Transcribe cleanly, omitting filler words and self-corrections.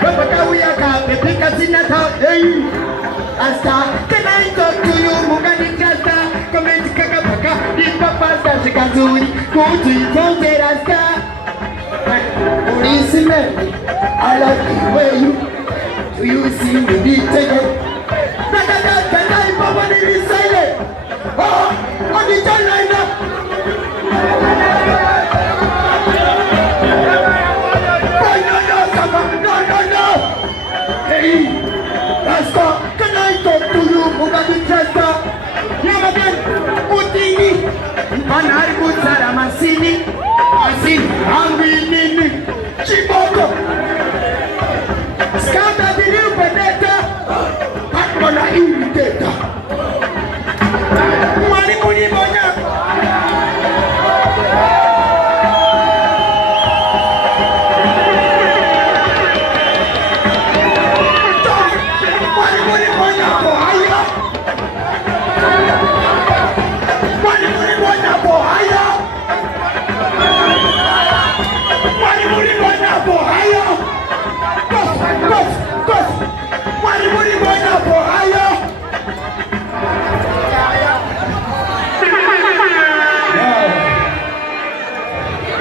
Papa we are coming, pick us in the town. Hey, Asta, can I talk to you, Mugani Kasta? Come in to Kakapaka, the Papa Sashikazuri, go to your town, Asta. Listen, I like the way you see me be taken. Can I Papa be silent? Oh, on the turn right now. Hey, Rasta, can I talk to you, Mugadi Rasta? Yamagan, Utini, Manargu Saramasini, Asin, Angwini, Chiboko, Scam.